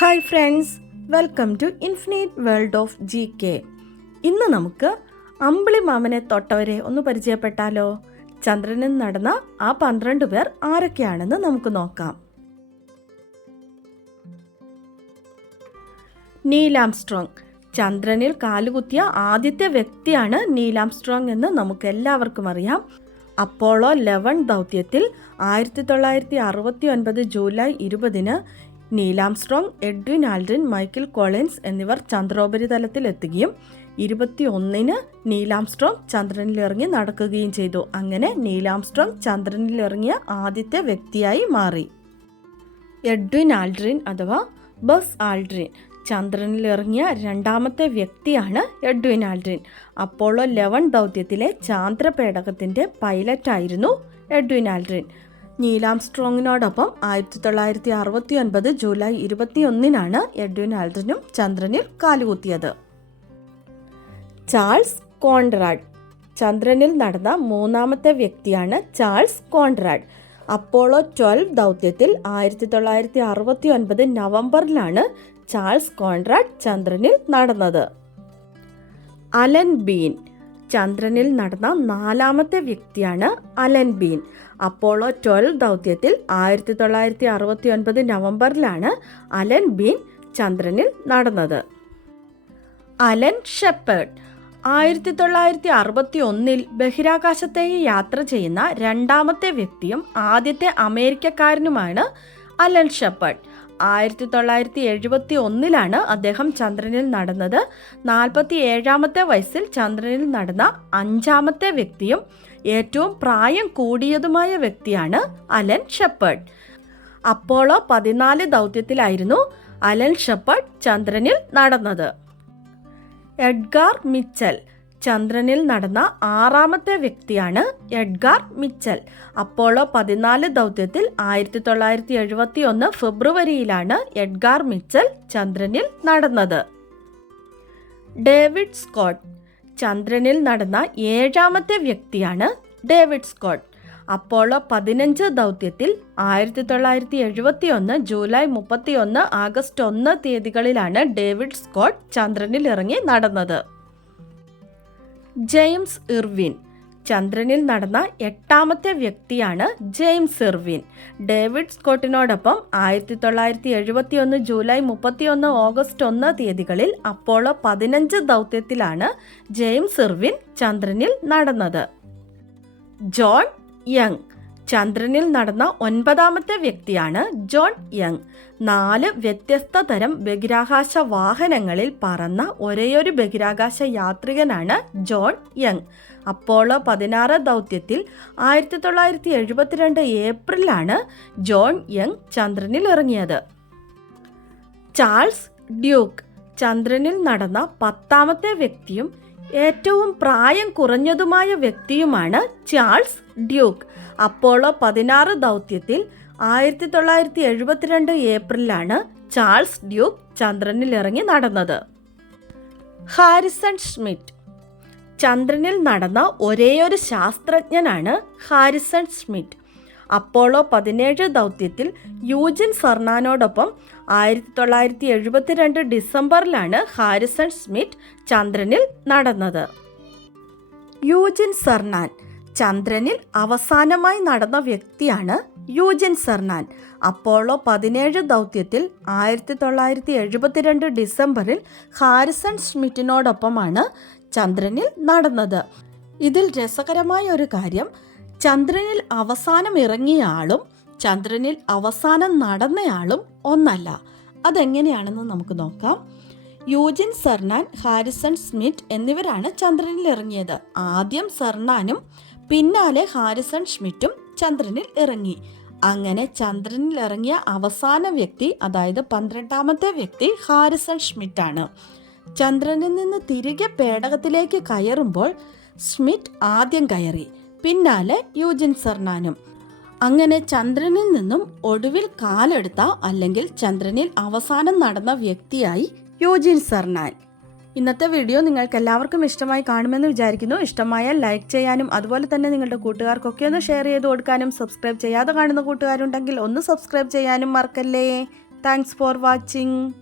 Hi friends, welcome to infinite world of GK. ഇന്ന് നമുക്ക് അമ്പിളി മാമനെ തൊട്ടവരെ ഒന്ന് പരിചയപ്പെട്ടാലോ? ചന്ദ്രനിൽ നടന്ന ആ 12 പേർ ആരൊക്കെയാണെന്ന് നമുക്ക് നോക്കാം. Neil Armstrong. ചന്ദ്രനിൽ കാലുകുത്തിയ ആദ്യത്തെ വ്യക്തിയാണ് നീൽ ആംസ്ട്രോങ് എന്ന് നമുക്ക് എല്ലാവർക്കും അറിയാം. അപ്പോളോ 11 ദൗത്യത്തിൽ 1969 ജൂലൈ 20-ന് Neil Armstrong, Edwin Aldrin, Michael Collins എന്നിവർ ചന്ദ്രോപരിതലത്തിൽ എത്തുകയും 21-ന് നീൽ ആംസ്ട്രോങ് ചന്ദ്രനിലിറങ്ങി നടക്കുകയും ചെയ്തു. അങ്ങനെ നീൽ ആംസ്ട്രോങ് ചന്ദ്രനിലിറങ്ങിയ ആദ്യത്തെ വ്യക്തിയായി മാറി. എഡ്വിൻ ആൽഡ്രിൻ അഥവാ ബസ് ആൽഡ്രിൻ ചന്ദ്രനിലിറങ്ങിയ രണ്ടാമത്തെ വ്യക്തിയാണ് എഡ്വിൻ ആൽഡ്രിൻ. അപ്പോളോ 11 ദൗത്യത്തിലെ ചാന്ദ്രപേടകത്തിൻ്റെ പൈലറ്റായിരുന്നു എഡ്വിൻ ആൽഡ്രിൻ. നീൽ ആംസ്ട്രോങ്ങിനോടൊപ്പം 1969 ജൂലൈ 21-നാണ് എഡ്വിൻ ആൽഡ്രിനും ചന്ദ്രനിൽ കാലുകുത്തിയത്. Charles Conrad. ചന്ദ്രനിൽ നടന്ന മൂന്നാമത്തെ വ്യക്തിയാണ് ചാൾസ് കോൺറാഡ്. അപ്പോളോ 12 ദൗത്യത്തിൽ 1969 നവംബറിലാണ് ചാൾസ് കോൺറാഡ് ചന്ദ്രനിൽ നടന്നത്. Alan Bean. ചന്ദ്രനിൽ നടന്ന നാലാമത്തെ വ്യക്തിയാണ് അലൻ ബീൻ. അപ്പോളോ 12 ദൗത്യത്തിൽ 1969 നവംബറിലാണ് അലൻ ബീൻ ചന്ദ്രനിൽ നടന്നത്. Allen shepherd. 1961 ബഹിരാകാശത്തേക്ക് യാത്ര ചെയ്യുന്ന രണ്ടാമത്തെ വ്യക്തിയും ആദ്യത്തെ അമേരിക്കക്കാരനുമാണ് അലൻ ഷെപ്പേർഡ്. 1971 അദ്ദേഹം ചന്ദ്രനിൽ നടന്നത്. 47-ാമത്തെ വയസ്സിൽ ചന്ദ്രനിൽ നടന്ന 5-ാമത്തെ വ്യക്തിയും ഏറ്റവും പ്രായം കൂടിയതുമായ വ്യക്തിയാണ് അലൻ ഷെപ്പേർഡ്. അപ്പോളോ 14 ദൗത്യത്തിലായിരുന്നു അലൻ ഷെപ്പേർഡ് ചന്ദ്രനിൽ നടന്നത്. Edgar Mitchell. ചന്ദ്രനിൽ നടന്ന 6-ാമത്തെ വ്യക്തിയാണ് എഡ്ഗാർ മിച്ചൽ. അപ്പോളോ 14 ദൗത്യത്തിൽ 1971 ഫെബ്രുവരിയിലാണ് എഡ്ഗാർ മിച്ചൽ ചന്ദ്രനിൽ നടന്നത്. David Scott. ചന്ദ്രനിൽ നടന്ന 7-ാമത്തെ വ്യക്തിയാണ് ഡേവിഡ് സ്കോട്ട്. അപ്പോളോ 15 ദൗത്യത്തിൽ 1971 ജൂലൈ 31, ആഗസ്റ്റ് 1 തീയതികളിലാണ് ഡേവിഡ് സ്കോട്ട് ചന്ദ്രനിൽ ഇറങ്ങി നടന്നത്. James Irwin. ചന്ദ്രനിൽ നടന്ന 8-ാമത്തെ വ്യക്തിയാണ് ജെയിംസ് ഇർവിൻ. ഡേവിഡ് സ്കോട്ടിനോടൊപ്പം 1971 ജൂലൈ 31, ഓഗസ്റ്റ് 1 തീയതികളിൽ അപ്പോളോ 15 ദൗത്യത്തിലാണ് ജെയിംസ് ഇർവിൻ ചന്ദ്രനിൽ നടന്നത്. John Young. ചന്ദ്രനിൽ നടന്ന 9-ാമത്തെ വ്യക്തിയാണ് ജോൺ യങ്. 4 വ്യത്യസ്ത തരം ബഹിരാകാശ വാഹനങ്ങളിൽ പറന്ന ഒരേയൊരു ബഹിരാകാശ യാത്രികനാണ് ജോൺ യങ്. അപ്പോളോ 16 ദൗത്യത്തിൽ 1972 ഏപ്രിലാണ് ജോൺ യങ് ചന്ദ്രനിൽ ഇറങ്ങിയത്. Charles Duke. ചന്ദ്രനിൽ നടന്ന 10-ാമത്തെ വ്യക്തിയും ഏറ്റവും പ്രായം കുറഞ്ഞതുമായ വ്യക്തിയുമാണ് ചാൾസ് ഡ്യൂക്ക്. അപ്പോളോ 16 ദൗത്യത്തിൽ 1972 ഏപ്രിലാണ് ചാൾസ് ഡ്യൂക്ക് ചന്ദ്രനിൽ ഇറങ്ങി നടന്നത്. Harrison Schmitt. ചന്ദ്രനിൽ നടന്ന ഒരേയൊരു ശാസ്ത്രജ്ഞനാണ് ഹാരിസൺ ഷ്മിറ്റ്. അപ്പോളോ 17 ദൗത്യത്തിൽ യൂജിൻ സെർനാനോടൊപ്പം 1972 ഡിസംബറിലാണ് ഹാരിസൺ ഷ്മിറ്റ് ചന്ദ്രനിൽ നടന്നത്. യൂജിൻ സെർനാൻ. ചന്ദ്രനിൽ അവസാനമായി നടന്ന വ്യക്തിയാണ് യൂജിൻ സെർനാൻ. അപ്പോളോ 17 ദൗത്യത്തിൽ 1972 ഡിസംബറിൽ ഹാരിസൺ ഷ്മിറ്റിനോടൊപ്പമാണ് ചന്ദ്രനിൽ നടന്നത്. ഇതിൽ രസകരമായ ഒരു കാര്യം, ചന്ദ്രനിൽ അവസാനം ഇറങ്ങിയ ആളും ചന്ദ്രനിൽ അവസാനം നടന്നയാളും ഒന്നല്ല. അതെങ്ങനെയാണെന്ന് നമുക്ക് നോക്കാം. യൂജിൻ സെർനാൻ, ഹാരിസൺ ഷ്മിറ്റ് എന്നിവരാണ് ചന്ദ്രനിൽ ഇറങ്ങിയത്. ആദ്യം സെർനാനും പിന്നാലെ ഹാരിസൺ ഷ്മിറ്റും ചന്ദ്രനിൽ ഇറങ്ങി. അങ്ങനെ ചന്ദ്രനിൽ ഇറങ്ങിയ അവസാന വ്യക്തി, അതായത് 12-ാമത്തെ വ്യക്തി ഹാരിസൺ ഷ്മിറ്റാണ്. ചന്ദ്രനിൽ നിന്ന് തിരികെ പേടകത്തിലേക്ക് കയറുമ്പോൾ ഷ്മിറ്റ് ആദ്യം കയറി, പിന്നാലെ യൂജിൻ സെർനാനും. അങ്ങനെ ചന്ദ്രനിൽ നിന്നും ഒടുവിൽ കാലെടുത്ത അല്ലെങ്കിൽ ചന്ദ്രനിൽ അവസാനം നടന്ന വ്യക്തിയായി യൂജിൻ സെർനാൻ. ഇന്നത്തെ വീഡിയോ നിങ്ങൾക്ക് എല്ലാവർക്കും ഇഷ്ടമായി കാണുമെന്ന് വിചാരിക്കുന്നു. ഇഷ്ടമായാൽ ലൈക്ക് ചെയ്യാനും അതുപോലെ തന്നെ നിങ്ങളുടെ കൂട്ടുകാർക്കൊക്കെ ഒന്ന് ഷെയർ ചെയ്ത് കൊടുക്കാനും, സബ്സ്ക്രൈബ് ചെയ്യാതെ കാണുന്ന കൂട്ടുകാരുണ്ടെങ്കിൽ ഒന്ന് സബ്സ്ക്രൈബ് ചെയ്യാനും മറക്കല്ലേ. Thanks for watching.